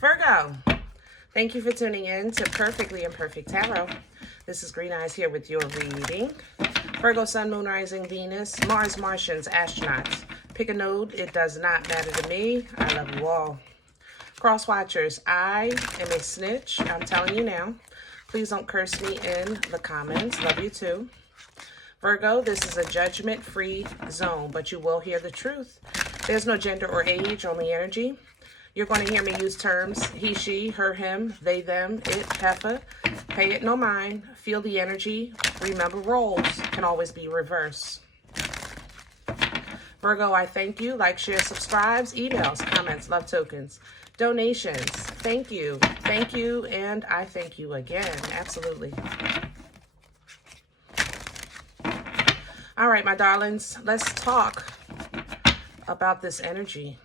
Virgo, thank you for tuning in to Perfectly Imperfect Tarot. This is Green Eyes here with your reading. Virgo, Sun, Moon, Rising, Venus, Mars, Martians, astronauts. Pick a node. It does not matter to me. I love you all. Cross watchers, I am a snitch. I'm telling you now. Please don't curse me in the comments. Love you too. Virgo, this is a judgment-free zone, but you will hear the truth. There's no gender or age, only energy. You're going to hear me use terms he, she, her, him, they, them, it, heifer. Pay it no mind. Feel the energy. Remember, roles can always be reversed. Virgo, I thank you. Like, share, subscribes, emails, comments, love tokens, donations. Thank you. Thank you. And I thank you again. Absolutely. All right, my darlings, let's talk about this energy.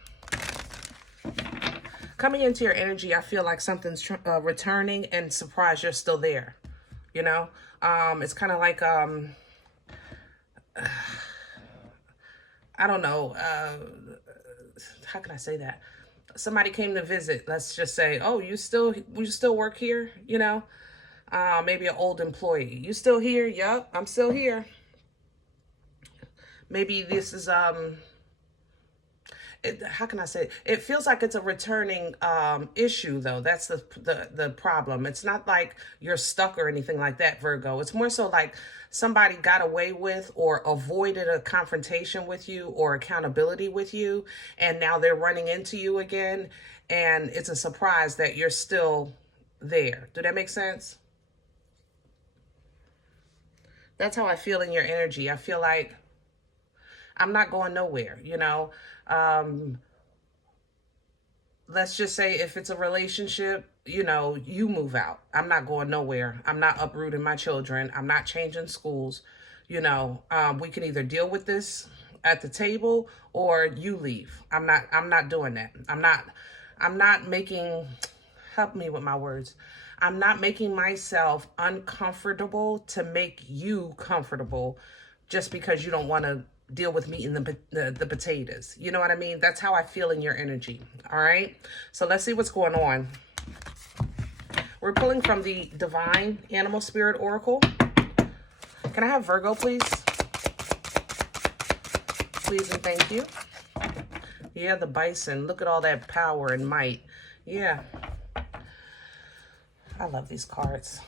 Coming into your energy, I feel like something's returning and surprised you're still there. You know, it's kind of like, I don't know, how can I say that? Somebody came to visit, let's just say, oh, you still work here? You know, maybe an old employee. You still here? Yup, I'm still here. Maybe this is, how can I say it? It feels like it's a returning issue, though. That's the problem. It's not like you're stuck or anything like that, Virgo. It's more so like somebody got away with or avoided a confrontation with you or accountability with you, and now they're running into you again, and it's a surprise that you're still there. Do that make sense? That's how I feel in your energy. I feel like I'm not going nowhere, you know. Let's just say if it's a relationship, you know, you move out. I'm not going nowhere. I'm not uprooting my children. I'm not changing schools. You know, we can either deal with this at the table or you leave. I'm not doing that. I'm not making, help me with my words. I'm not making myself uncomfortable to make you comfortable just because you don't want to deal with meat and the potatoes. You know what I mean? That's how I feel in your energy. All right. So let's see what's going on. We're pulling from the Divine Animal Spirit Oracle. Can I have Virgo, please? Please and thank you. Yeah, the bison. Look at all that power and might. Yeah. I love these cards.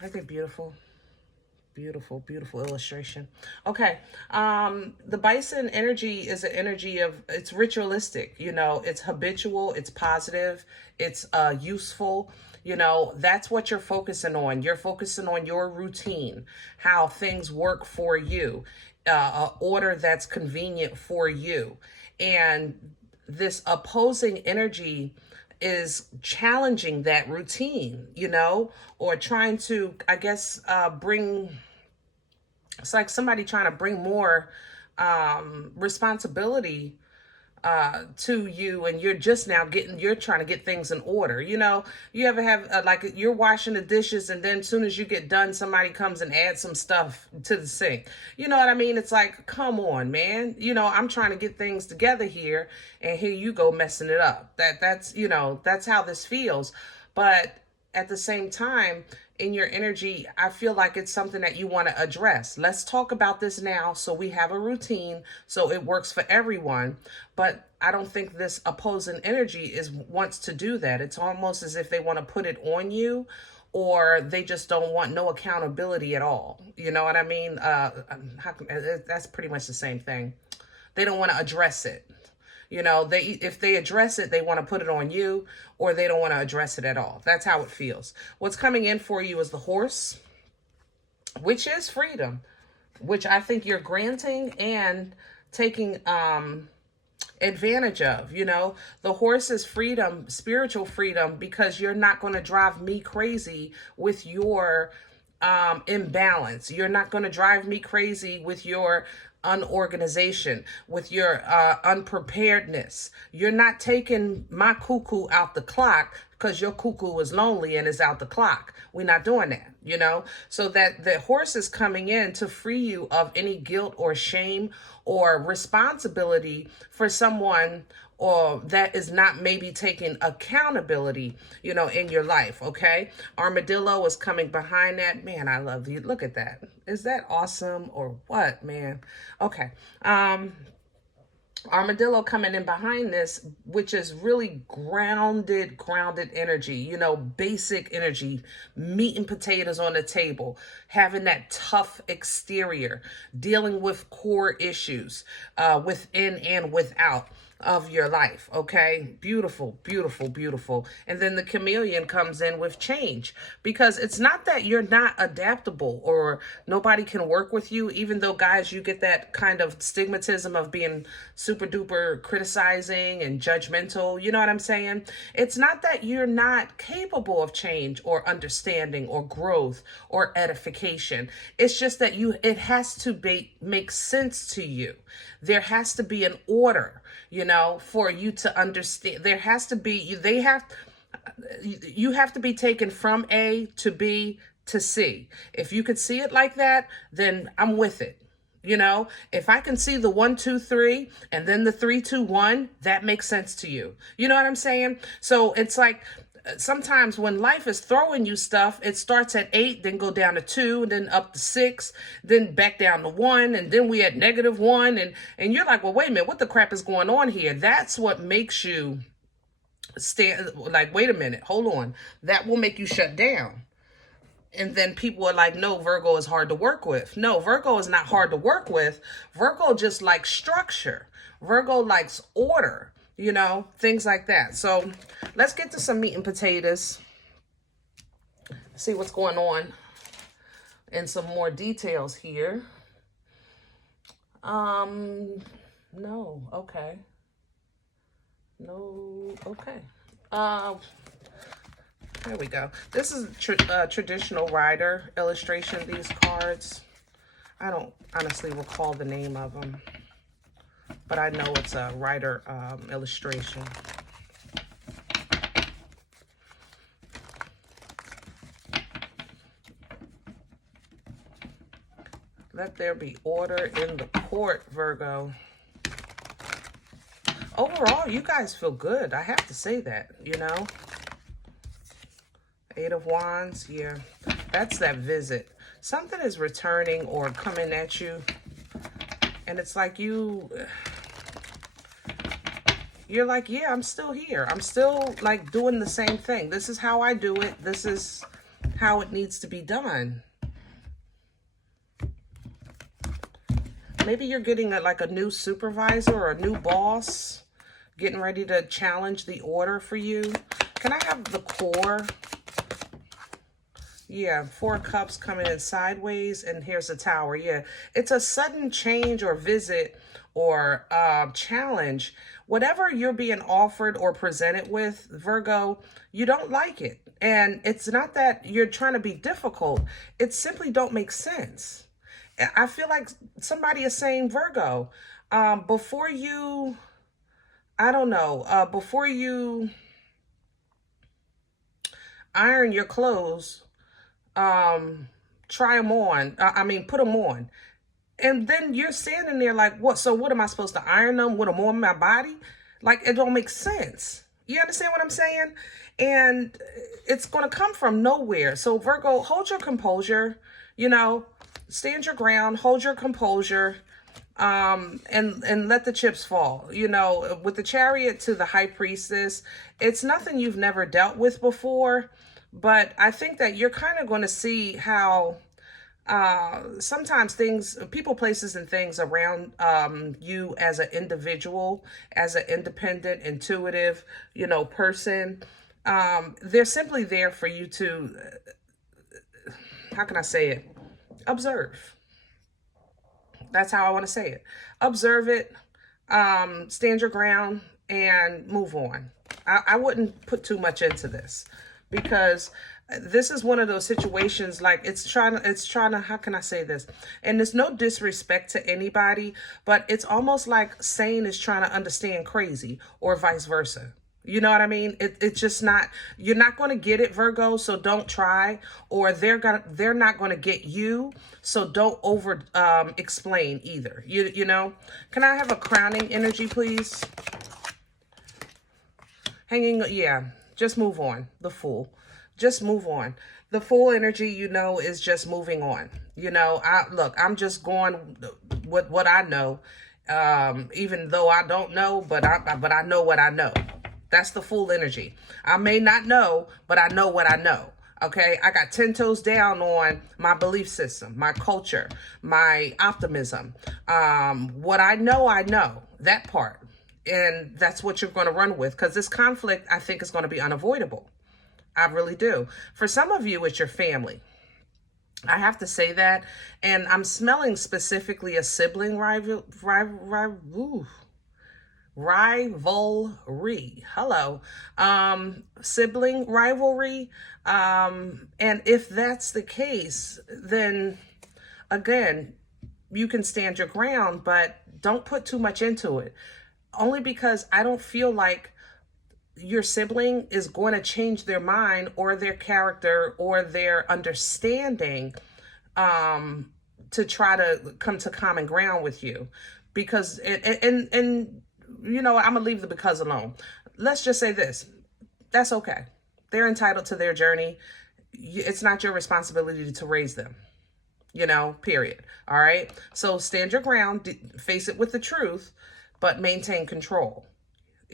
Aren't they beautiful? Beautiful, beautiful illustration. Okay. The bison energy is an energy of, it's ritualistic, you know, it's habitual, it's positive, it's useful. You know, that's what you're focusing on. You're focusing on your routine, how things work for you, an order that's convenient for you. And this opposing energy is challenging that routine, you know, or trying to, I guess, it's like somebody trying to bring more responsibility to you, and you're just now you're trying to get things in order. You know, you ever have like you're washing the dishes, and then as soon as you get done, somebody comes and adds some stuff to the sink. You know what I mean? It's like, come on, man. You know, I'm trying to get things together here, and here you go messing it up. That's you know, that's how this feels. But at the same time, in your energy, I feel like it's something that you want to address. Let's talk about this now so we have a routine so it works for everyone. But I don't think this opposing energy wants to do that. It's almost as if they want to put it on you, or they just don't want no accountability at all. You know what I mean? That's pretty much the same thing. They don't want to address it. You know, if they address it, they want to put it on you, or they don't want to address it at all. That's how it feels. What's coming in for you is the horse, which is freedom, which I think you're granting and taking advantage of. You know, the horse is freedom, spiritual freedom, because you're not going to drive me crazy with your imbalance. You're not going to drive me crazy with your unorganization, with your unpreparedness. You're not taking my cuckoo out the clock because your cuckoo is lonely and is out the clock. We're not doing that, you know? So that the horse is coming in to free you of any guilt or shame or responsibility for someone or that is not maybe taking accountability, you know, in your life, okay? Armadillo is coming behind that. Man, I love you. Look at that. Is that awesome or what, man? Okay. Armadillo coming in behind this, which is really grounded energy, you know, basic energy, meat and potatoes on the table, having that tough exterior, dealing with core issues within and without of your life. Okay, beautiful, beautiful, beautiful. And then the chameleon comes in with change, because it's not that you're not adaptable or nobody can work with you, even though, guys, you get that kind of stigmatism of being super duper criticizing and judgmental. You know what I'm saying? It's not that you're not capable of change or understanding or growth or edification. It's just that it has to make sense to you. There has to be an order, you know, for you to understand. There has to be, you have to be taken from A to B to C. If you could see it like that, then I'm with it. You know, if I can see the 1, 2, 3, and then the 3, 2, 1, that makes sense to you. You know what I'm saying? So it's like, sometimes when life is throwing you stuff, it starts at 8, then go down to 2, and then up to 6, then back down to 1, and then we at -1, and you're like, well, wait a minute, what the crap is going on here? That's what makes you stand, like, wait a minute, hold on. That will make you shut down. And then people are like, no, Virgo is hard to work with. No, Virgo is not hard to work with. Virgo just likes structure. Virgo likes order, you know, things like that. So let's get to some meat and potatoes. See what's going on and some more details here. No, okay. No, okay. There we go. This is traditional rider illustration, these cards. I don't honestly recall the name of them, but I know it's a rider illustration. Let there be order in the court, Virgo. Overall, you guys feel good. I have to say that, you know. 8 of Wands, yeah. That's that visit. Something is returning or coming at you. And it's like you're like, yeah, I'm still here. I'm still like doing the same thing. This is how I do it. This is how it needs to be done. Maybe you're getting like a new supervisor or a new boss getting ready to challenge the order for you. Can I have the core? Yeah, 4 of Cups coming in sideways, and here's a Tower. Yeah, it's a sudden change or visit or challenge. Whatever you're being offered or presented with, Virgo, you don't like it. And it's not that you're trying to be difficult. It simply don't make sense. I feel like somebody is saying, Virgo, before you, I don't know, before you iron your clothes, try them on. Put them on. And then you're standing there like, what? So what am I supposed to iron them with them on my body? Like, it don't make sense. You understand what I'm saying? And it's going to come from nowhere. So Virgo, hold your composure, you know, stand your ground, hold your composure, and let the chips fall. You know, with the Chariot to the High Priestess, it's nothing you've never dealt with before. But I think that you're kind of going to see how sometimes things, people, places, and things around you as an individual, as an independent, intuitive, you know, person, they're simply there for you to, how can I say it? Observe. That's how I want to say it. Observe it, stand your ground, and move on. I wouldn't put too much into this, because this is one of those situations, like it's trying to, how can I say this? And there's no disrespect to anybody, but it's almost like sane is trying to understand crazy, or vice versa. You know what I mean? It's just not, you're not going to get it, Virgo, so don't try, or they're not going to get you, so don't over explain either. You know? Can I have a crowning energy, please? Yeah, just move on. The Fool. Just move on. The Fool energy, is just moving on. I'm just going with what I know. Even though I don't know, but I know what I know. That's the Fool energy. I may not know, but I know what I know. Okay, I got 10 toes down on my belief system, my culture, my optimism. What I know, that part. And that's what you're going to run with, because this conflict, I think, is going to be unavoidable. I really do. For some of you, it's your family. I have to say that. And I'm smelling specifically a sibling rivalry. Hello. Sibling rivalry. And if that's the case, then again, you can stand your ground, but don't put too much into it. Only because I don't feel like your sibling is going to change their mind or their character or their understanding to try to come to common ground with you. Because, and I'm going to leave the because alone. Let's just say this. That's okay. They're entitled to their journey. It's not your responsibility to raise them, period. All right. So stand your ground, face it with the truth, but maintain control.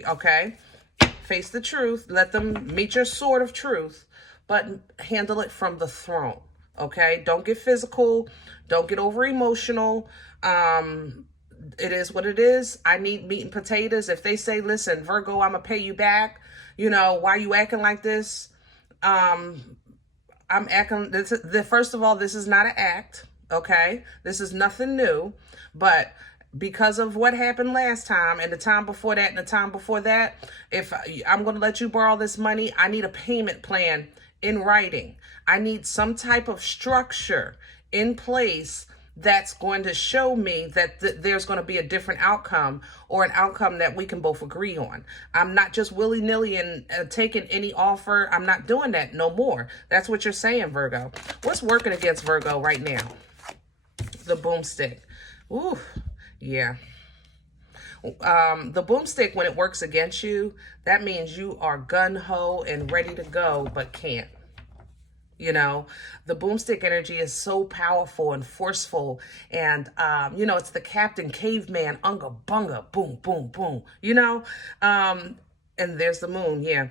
Okay. Face the truth. Let them meet your sword of truth, but handle it from the throne. Okay. Don't get physical. Don't get over emotional. It is what it is. I need meat and potatoes. If they say, listen, Virgo, I'm going to pay you back. Why you acting like this? I'm acting, first of all, this is not an act. Okay. This is nothing new, but because of what happened last time and the time before that and the time before that, if I'm going to let you borrow this money, I need a payment plan in writing. I need some type of structure in place that's going to show me that there's going to be a different outcome, or an outcome that we can both agree on. I'm not just willy-nilly and taking any offer. I'm not doing that no more. That's what you're saying, Virgo. What's working against Virgo right now? The boomstick. Ooh, yeah. The boomstick, when it works against you, that means you are gun-ho and ready to go, but can't. The boomstick energy is so powerful and forceful. And, it's the Captain Caveman, unga bunga, boom, boom, boom, and there's the moon. Yeah.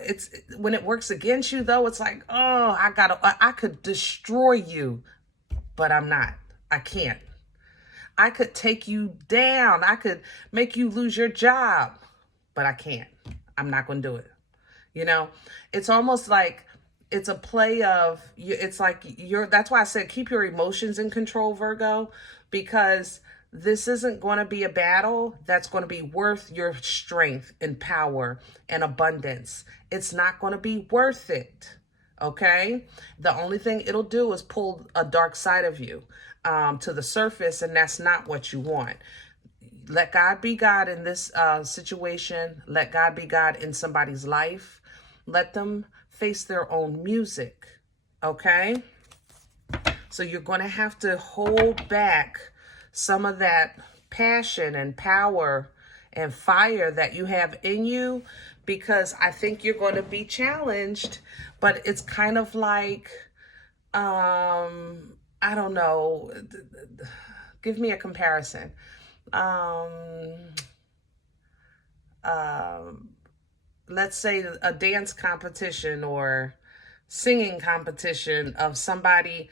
It's when it works against you, though, it's like, oh, I could destroy you, but I'm not. I can't. I could take you down. I could make you lose your job, but I can't. I'm not going to do it. It's almost like it's a play of, it's like that's why I said keep your emotions in control, Virgo, because this isn't going to be a battle that's going to be worth your strength and power and abundance. It's not going to be worth it. Okay. The only thing it'll do is pull a dark side of you to the surface, and that's not what you want. Let God be God in this situation. Let God be God in somebody's life. Let them face their own music. Okay? So you're going to have to hold back some of that passion and power and fire that you have in you, because I think you're going to be challenged. But it's kind of like, I don't know. Give me a comparison. Let's say a dance competition or singing competition of somebody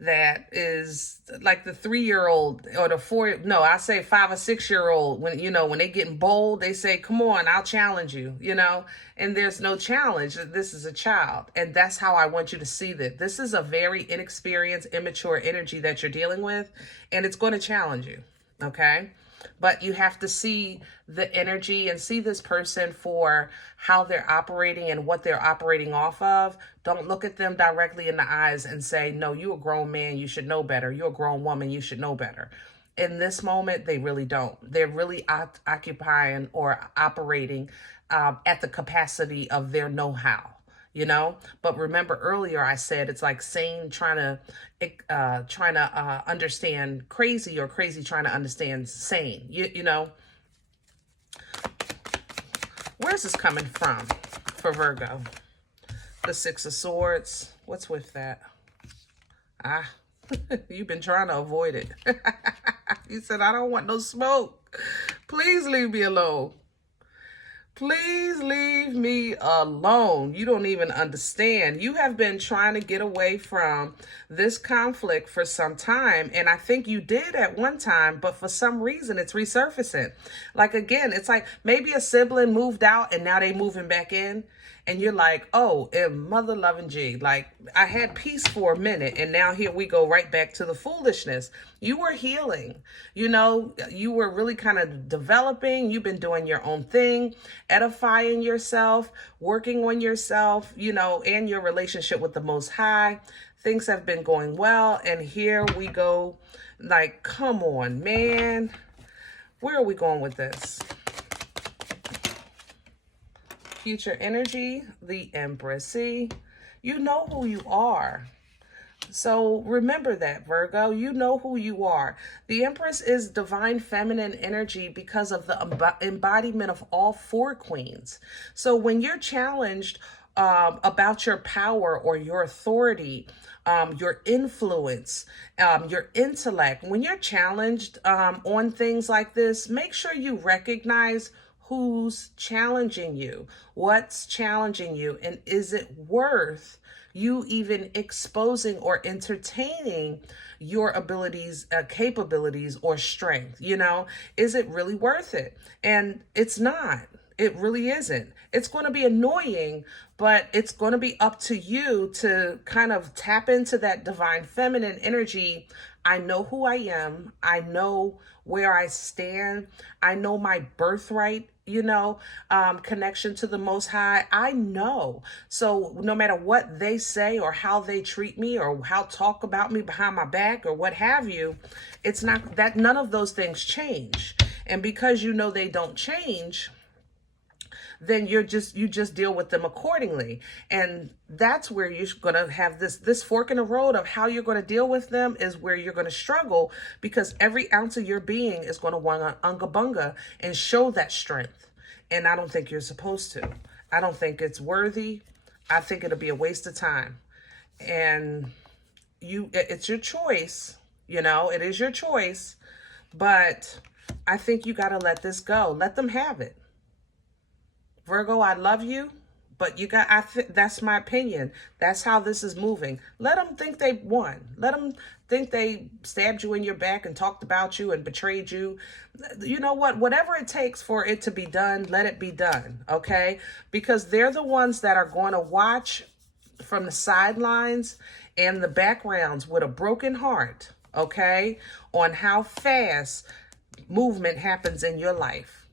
that is like the 3-year-old or I say 5 or 6-year-old, when they getting bold, they say, come on, I'll challenge you, and there's no challenge. This is a child. And that's how I want you to see that. This is a very inexperienced, immature energy that you're dealing with, and it's going to challenge you. Okay. But you have to see the energy and see this person for how they're operating and what they're operating off of. Don't look at them directly in the eyes and say, no, you're a grown man, you should know better. You're a grown woman, you should know better. In this moment, they really don't. They're really occupying or operating at the capacity of their know-how. But remember earlier I said it's like sane trying to understand crazy, or crazy trying to understand sane. Where's this coming from for Virgo? The Six of Swords. What's with that? Ah, you've been trying to avoid it. You said, I don't want no smoke. Please leave me alone. Please leave me alone. You don't even understand. You have been trying to get away from this conflict for some time. And I think you did at one time, but for some reason it's resurfacing. Like, again, it's like maybe a sibling moved out and now they moving back in. And you're like, oh, and mother loving G, like I had peace for a minute and now here we go right back to the foolishness. You were healing, you know, you were really kind of developing. You've been doing your own thing, edifying yourself, working on yourself, you know, and your relationship with the Most High. Things have been going well. And here we go. Like, come on, man. Where are we going with this? Future energy, the Empress. See, you know who you are. So remember that, Virgo. You know who you are. The Empress is divine feminine energy because of the embodiment of all four queens. So when you're challenged about your power or your authority, your influence, your intellect, when you're challenged on things like this, make sure you recognize who's challenging you, what's challenging you, and is it worth you even exposing or entertaining your abilities, capabilities, or strength? You know, is it really worth it? And it's not. It really isn't. It's going to be annoying, but it's going to be up to you to kind of tap into that divine feminine energy. I know who I am. I know where I stand. I know my birthright, you know, connection to the Most High. I know. So no matter what they say or how they treat me or how talk about me behind my back or what have you, it's not that none of those things change. And because you know they don't change, then you just deal with them accordingly. And that's where you're going to have this fork in the road of how you're going to deal with them is where you're going to struggle, because every ounce of your being is going to want to unga bunga and show that strength. And I don't think you're supposed to. I don't think it's worthy. I think it'll be a waste of time. And it's your choice, you know, it is your choice, but I think you got to let this go. Let them have it. Virgo, I love you, but that's my opinion. That's how this is moving. Let them think they won. Let them think they stabbed you in your back and talked about you and betrayed you. You know what? Whatever it takes for it to be done, let it be done, okay? Because they're the ones that are going to watch from the sidelines and the backgrounds with a broken heart, okay, on how fast movement happens in your life.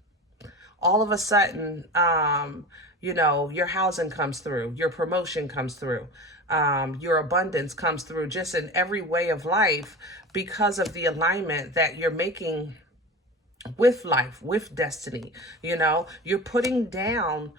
All of a sudden, you know, your housing comes through, your promotion comes through, your abundance comes through, just in every way of life, because of the alignment that you're making with life, with destiny. You know, you're putting down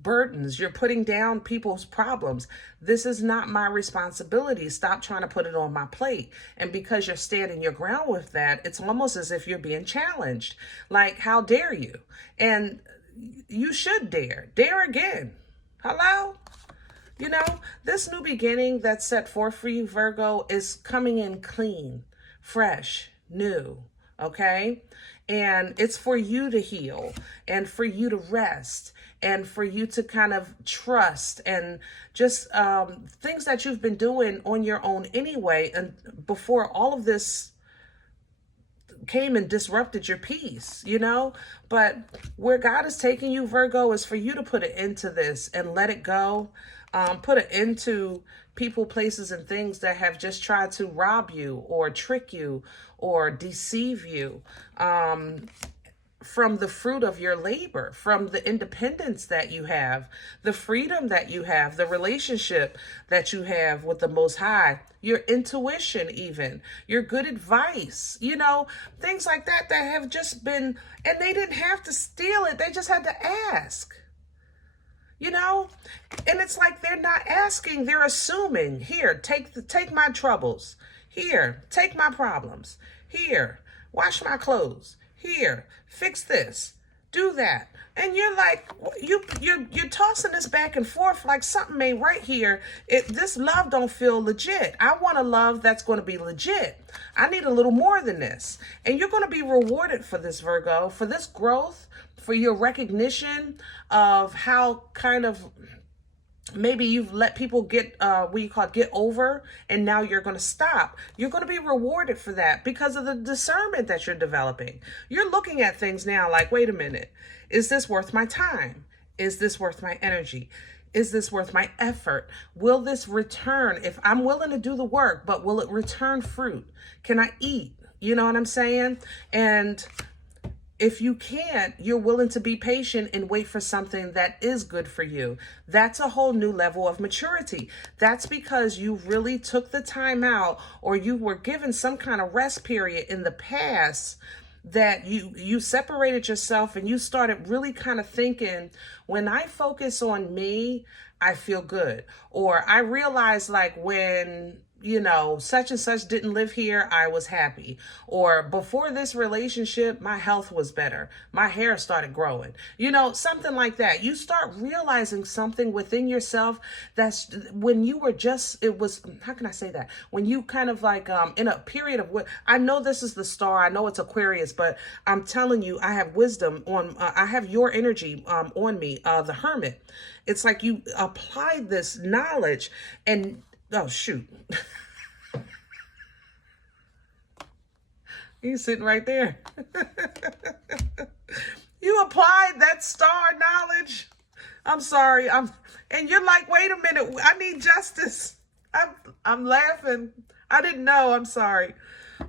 burdens, you're putting down people's problems. This is not my responsibility. Stop trying to put it on my plate. And because you're standing your ground with that, it's almost as if you're being challenged. Like, how dare you? And you should dare again. Hello? You know, this new beginning that's set forth for you, Virgo, is coming in clean, fresh, new, okay? And it's for you to heal and for you to rest and for you to kind of trust and just things that you've been doing on your own anyway. And before all of this came and disrupted your peace, you know, but where God is taking you, Virgo, is for you to put an end to this and let it go. Put an end to people, places, and things that have just tried to rob you or trick you or deceive you from the fruit of your labor, from the independence that you have, the freedom that you have, the relationship that you have with the Most High, your intuition even, your good advice, you know, things like that that have just been, and they didn't have to steal it. They just had to ask. You know, and it's like they're not asking, they're assuming. Here, take my troubles. Here, take my problems. Here, wash my clothes. Here, fix this. Do that. And you're like, you're tossing this back and forth like something ain't right here. This love don't feel legit. I want a love that's going to be legit. I need a little more than this. And you're going to be rewarded for this, Virgo, for this growth, for your recognition of how kind of maybe you've let people get get over, and now you're going to stop. You're going to be rewarded for that because of the discernment that you're developing. You're looking at things now like, wait a minute, is this worth my time? Is this worth my energy? Is this worth my effort? Will this return? If I'm willing to do the work, but will it return fruit? Can I eat? You know what I'm saying? And if you can't, you're willing to be patient and wait for something that is good for you. That's a whole new level of maturity. That's because you really took the time out, or you were given some kind of rest period in the past, that you separated yourself and you started really kind of thinking, when I focus on me, I feel good. Or I realize, like, when such and such didn't live here, I was happy. Or before this relationship, my health was better. My hair started growing. Something like that. You start realizing something within yourself that's when you were how can I say that? When you kind of like in a period of what, I know this is the star, I know it's Aquarius, but I'm telling you, I have wisdom I have your energy on me, the Hermit. It's like you applied this knowledge and oh, shoot. He's sitting right there. You applied that star knowledge. I'm sorry. And you're like, wait a minute. I need justice. I'm laughing. I didn't know. I'm sorry.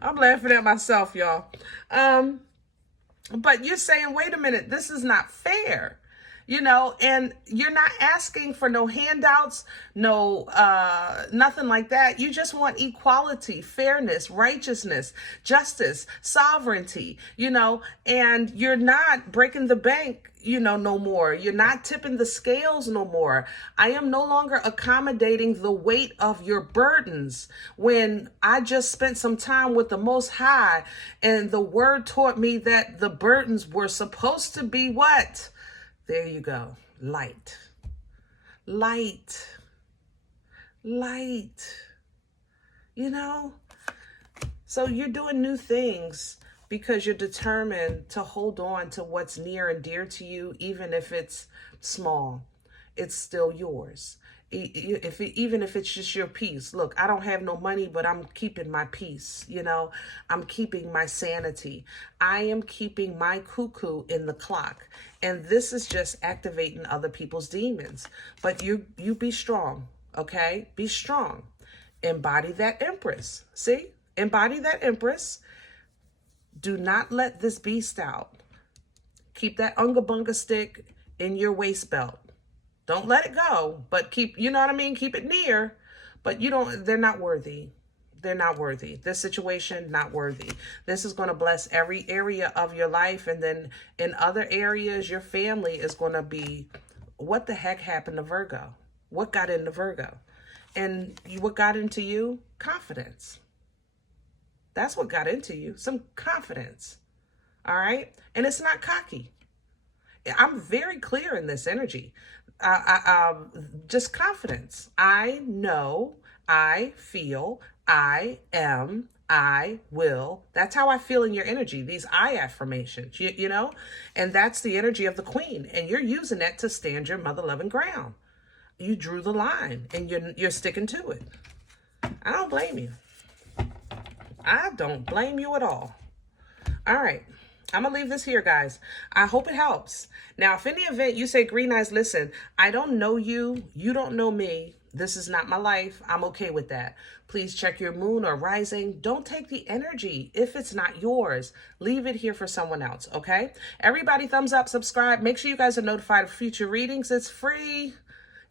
I'm laughing at myself, y'all. But you're saying, wait a minute. This is not fair. And you're not asking for no handouts, no, nothing like that. You just want equality, fairness, righteousness, justice, sovereignty, and you're not breaking the bank, no more. You're not tipping the scales no more. I am no longer accommodating the weight of your burdens. When I just spent some time with the Most High, and the word taught me that the burdens were supposed to be what? There you go. Light. Light. Light. So you're doing new things because you're determined to hold on to what's near and dear to you, even if it's small. It's still yours. Even if it's just your peace. Look, I don't have no money, but I'm keeping my peace. I'm keeping my sanity. I am keeping my cuckoo in the clock. And this is just activating other people's demons. But you be strong, okay? Be strong. Embody that Empress. See? Embody that Empress. Do not let this beast out. Keep that unga bunga stick in your waist belt. Don't let it go, but keep, you know what I mean? Keep it near, but they're not worthy. They're not worthy. This situation, not worthy. This is going to bless every area of your life. And then in other areas, your family is going to be, what the heck happened to Virgo? What got into Virgo? And what got into you? Confidence. That's what got into you. Some confidence. All right. And it's not cocky. I'm very clear in this energy. Just confidence. I know, I feel, I am, I will. That's how I feel in your energy. These I affirmations, and that's the energy of the Queen. And you're using that to stand your mother loving ground. You drew the line and you're sticking to it. I don't blame you. I don't blame you at all. All right. I'm going to leave this here, guys. I hope it helps. Now, if in the event you say, Green Eyes, listen, I don't know you. You don't know me. This is not my life. I'm okay with that. Please check your moon or rising. Don't take the energy if it's not yours. Leave it here for someone else, okay? Everybody, thumbs up, subscribe. Make sure you guys are notified of future readings. It's free.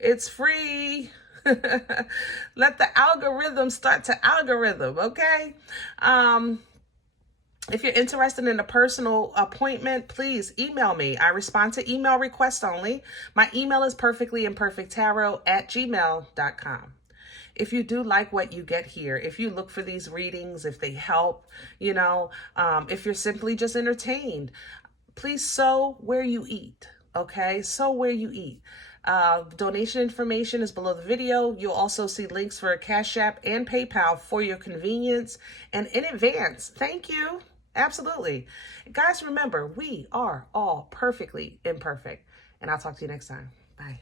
It's free. Let the algorithm start to algorithm, okay? If you're interested in a personal appointment, please email me. I respond to email requests only. My email is perfectlyimperfecttarot@gmail.com. If you do like what you get here, if you look for these readings, if they help, if you're simply just entertained, please sow where you eat. okay? So where you eat. Donation information is below the video. You'll also see links for Cash App and PayPal for your convenience. And in advance, thank you. Absolutely. Guys, remember, we are all perfectly imperfect. And I'll talk to you next time. Bye.